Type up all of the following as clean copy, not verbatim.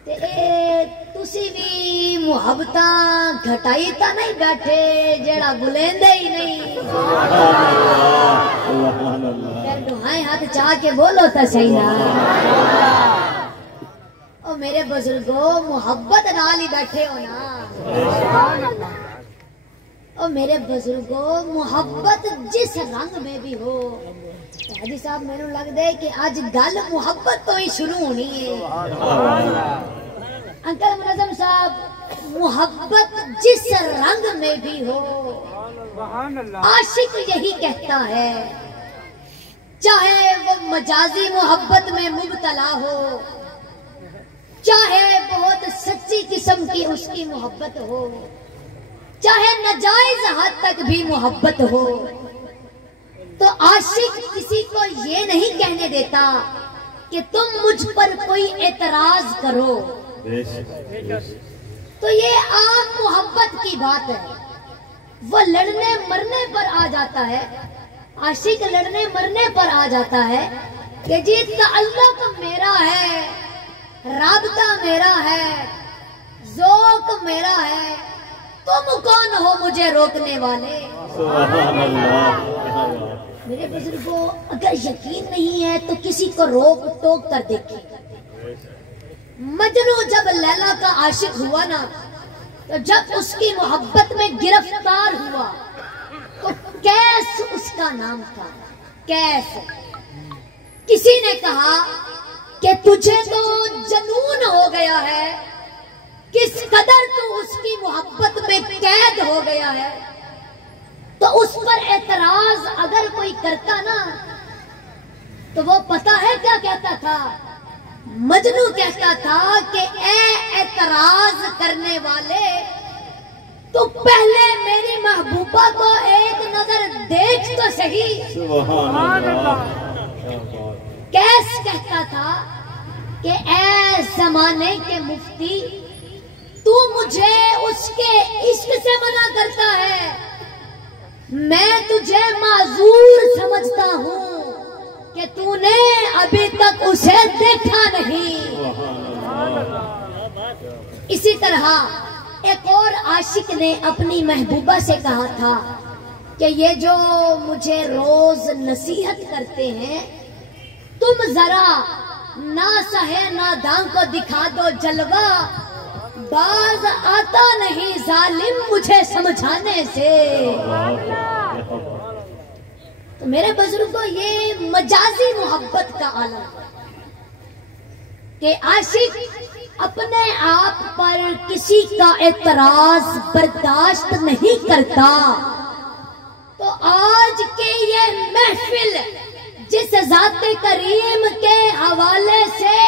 तुसी भी मुहब्बतां घटाई ता नहीं बैठे जेड़ा बुलेंदे ही नहीं। फिर दुहाई हाथ चाह के बोलो ता सही ना। ओ मेरे बुजुर्गो मुहब्बत नाल ही बैठे हो ना। ओ मेरे बुजुर्गो मुहब्बत जिस रंग में भी हो। हाजी साहब मैनू लगदा है कि आज गल मुहब्बत तो ही शुरू होनी है। अंकल मुनज़्ज़म साहब मुहब्बत जिस रंग में भी हो आशिक यही कहता है, चाहे वो मजाजी मोहब्बत में मुब्तला हो, चाहे बहुत सच्ची किस्म की उसकी मोहब्बत हो, चाहे नाजायज हद तक भी मोहब्बत हो, तो आशिक किसी को ये नहीं कहने देता कि तुम मुझ पर कोई एतराज करो। तो ये आम मोहब्बत की बात है। वो लड़ने मरने पर आ जाता है, आशिक लड़ने मरने पर आ जाता है कि जी ताल्लुक मेरा है, राबता मेरा है, ज़ौक़ मेरा है, तुम कौन हो मुझे रोकने वाले। मेरे बुजुर्गों अगर यकीन नहीं है तो किसी को रोक टोक कर देखें। मजनू जब लैला का आशिक हुआ ना, तो जब उसकी मोहब्बत में गिरफ्तार हुआ तो कैस उसका नाम था। कैस। किसी ने कहा कि तुझे तो जनून हो गया है, किस कदर तू उसकी मोहब्बत में कैद हो गया है। तो उस पर एतराज अगर कोई करता ना, तो वो पता है क्या कहता था? मजनू कहता था कि ए एतराज करने वाले, तो पहले मेरी महबूबा को एक नजर देख तो सही। कैस कहता था कि ए जमाने के मुफ्ती, तू मुझे उसके इश्क से मना करता है, मैं तुझे माजूर समझता हूँ कि तूने अभी तक उसे देखा नहीं। इसी तरह एक और आशिक ने अपनी महबूबा से कहा था कि ये जो मुझे रोज नसीहत करते हैं, तुम जरा ना सहे नादां को दिखा दो जलवा, बाज आता नहीं जालिम मुझे समझाने से। तो मेरे बुजुर्गों ये मजाजी मोहब्बत का आलम कि आशिक अपने आप पर किसी का एतराज बर्दाश्त नहीं करता। तो आज के ये महफिल जिस ज़ाते करीम के हवाले से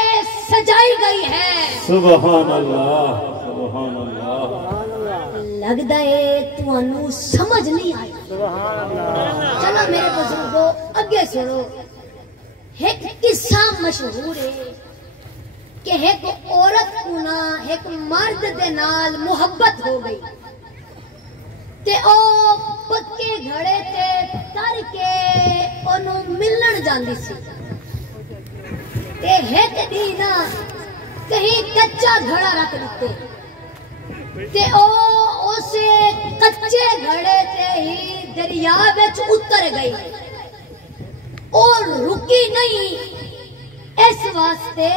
सजाई गई है, सुभान अल्लाह, सुभान अल्लाह, लगदा है तुहानू समझ नहीं आई। चलो मेरे बुजुर्गों अगे सुनो। एक किस्सा मशहूर है कि एक औरत को ना एक मर्द दे नाल मुहब्बत हो गई ते ओ पक्के घड़े ते तर के ओनू मिलण जांदी सी। ते एक दी ना कहीं कच्चा घड़ा रख दिते ते ओ उसे कच्चे घड़े ते ही दरिया विच उतर गई और रुकी नहीं, इस वास्ते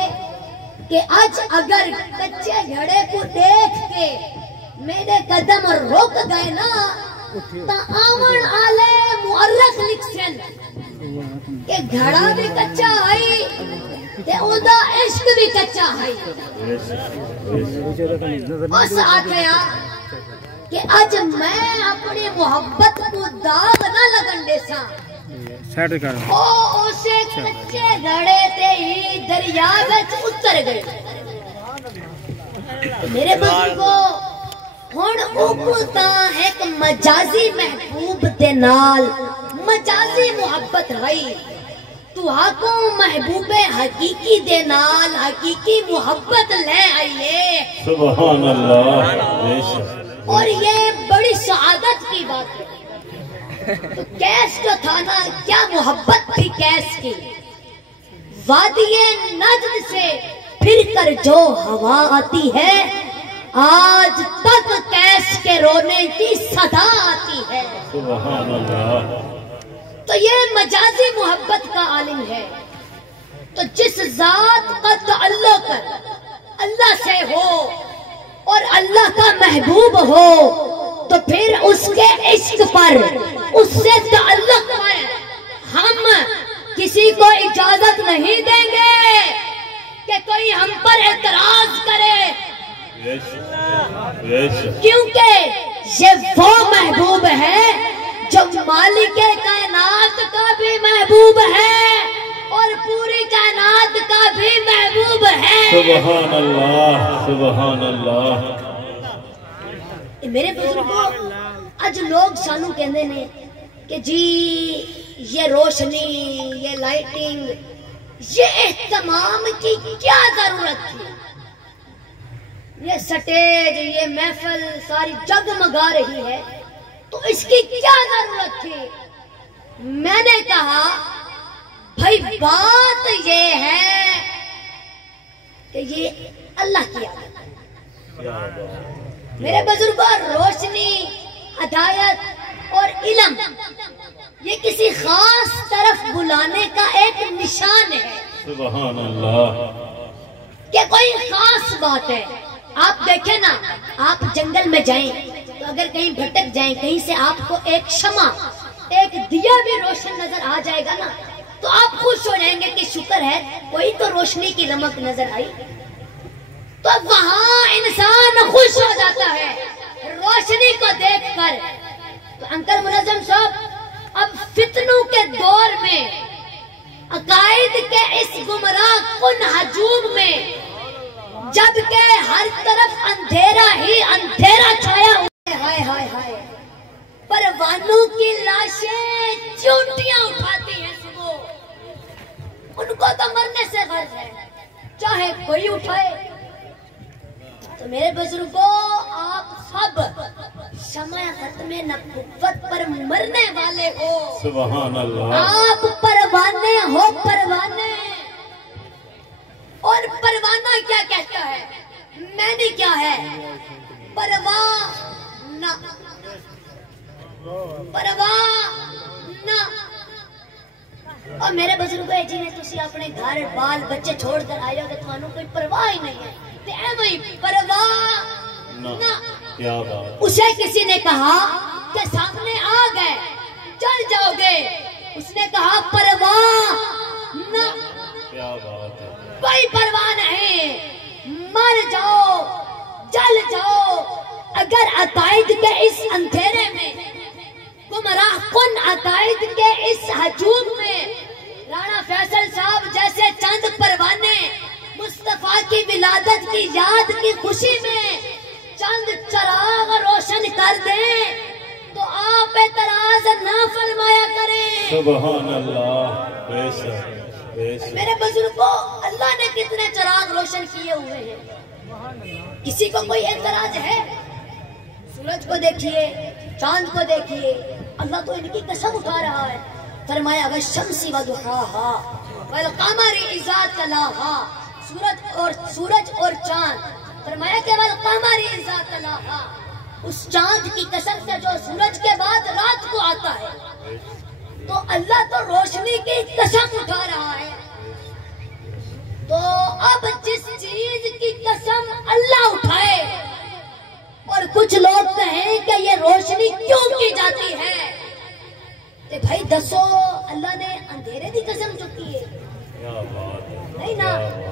कि आज अगर कच्चे घड़े को देख के मेरे कदम रुक गए ना, तो आवन आले मुअर्रख लिखसन कि घड़ा भी कच्चा है ते ओदा इश्क भी कच्चा है। उस आखया कि आज मैं अपनी मोहब्बत को दाग न लगन देसा, ओ उसे कच्चे घड़े ते ही दरिया विच उतर गए। मेरे बुजुर्गों हुण उकुता एक मजाजी महबूब दे नाल मजाजी मोहब्बत है, तुहाको महबूबे हकीकी दे नाल हकीकी मोहब्बत ले आइए। सुभान अल्लाह। और ये बड़ी सआदत की बात है। तो कैस जो था ना, क्या मोहब्बत थी कैस की। वादिये नज्द से پھر کر جو ہوا آتی ہے، آج تک کیس کے رونے کی صدا آتی ہے۔ سبحان اللہ۔ تو یہ مجازی محبت کا عالم ہے۔ تو جس ذات کا تعلق اللہ سے ہو اور اللہ کا محبوب ہو، تو پھر اس کے عشق پر، اس سے تعلق پر ہم کسی کو اجازت نہیں دیں گے کہ کوئی ہم پر اعتراض کرے، کیونکہ یہ وہ محبوب ہے جو مالک کائنات کا بھی محبوب ہے اور پوری کائنات کا بھی محبوب ہے۔ سبحان اللہ، سبحان اللہ۔ میرے بزرگوں، اج لوگ سانو کہندے نے کہ جی یہ روشنی، یہ لائٹنگ، یہ اہتمام کی کیا ضرورت تھی؟ یہ سٹیج، یہ محفل ساری جگمگا رہی ہے، تو اس کی کیا ضرورت تھی؟ میں نے کہا بھائی بات یہ ہے کہ یہ اللہ کی عادت ہے۔ میرے بزرگوں، روشنی، ہدایت اور علم یہ کسی خاص طرف بلانے کا ایک نشان ہے۔ سبحان اللہ۔ کہ کوئی خاص بات ہے۔ آپ دیکھیں نا، آپ جنگل میں جائیں تو اگر کہیں بھٹک جائیں، کہیں سے آپ کو ایک شمع، ایک دیا بھی روشن نظر آ جائے گا نا، تو آپ خوش ہو جائیں گے کہ شکر ہے کوئی تو روشنی کی رمق نظر آئی۔ تو وہاں انسان خوش ہو جاتا ہے روشنی کو دیکھ کر۔ تو انکل منظم صاحب، اب فتنوں کے دور میں، عقائد کے اس گمراہ کن ہجوم میں، جبکہ ہر طرف اندھیرا ہی اندھیرا چھایا ہوا ہے، ہائے ہائے ہائے، پروانوں کی لاشیں چونٹیاں اٹھاتی ہیں صبح، ان کو تو مرنے سے غرض ہے، چاہے کوئی اٹھائے۔ تو میرے بزرگوں، آپ سب شمع ختم نبوت پر مرنے والے ہو۔ سبحان اللہ۔ آپ پروانے ہو، پروانے۔ اور پروانہ کیا کہتا ہے؟ میں نے کیا ہے؟ پروانہ، پروانہ۔ اور میرے بزرگوں، جی نے تسی اپنے گھر بال بچے چھوڑ کر آئے ہو کہ تمہانوں کوئی پرواہ ہی نہیں ہے، تے اے بھائی پرواہ۔ کیا بات۔ اسے کسی نے کہا کہ سامنے آ گئے، چل جاؤ گے، اس نے کہا پرواہ نہ، کیا بات ہے۔ کوئی پرواہ نہیں، مر جاؤ، جل جاؤ۔ اگر عقائد کے اس اندھیرے میں، گمراہ کن عقائد کے اس ہجوم میں، رانا فیصل صاحب جیسے چند پروانے مصطفیٰ کی ولادت کی یاد کی خوشی میں چند چراغ روشن کر دیں، تو آپ اعتراض نہ فرمایا کریں۔ سبحان اللہ۔ بے شک، بے شک۔ میرے بزرگوں، اللہ نے کتنے چراغ روشن کیے ہوئے ہیں، کسی کو کوئی اعتراض ہے؟ سورج کو دیکھیے، چاند کو دیکھیے، اللہ تو ان کی قسم اٹھا رہا ہے، فرمایا وَالشَّمْسِ وَضُحَاهَا وَالْقَمَرِ إِذَا تَلَاهَا، سورج اور چاند، فرمایا کہ وَالْقَمَرِ إِذَا تَلَاهَا، اس چاند کی قسم سے جو سورج کے بعد رات کو آتا ہے۔ تو اللہ تو روشنی کی قسم اٹھا رہا ہے۔ تو اب جس چیز کی قسم اللہ اٹھائے اور کچھ لوگ کہیں کہ یہ روشنی کیوں کی جاتی ہے، تو بھائی دسو، اللہ نے اندھیرے دی قسم چکی ہے؟ کیا بات ہے۔ نہیں نا۔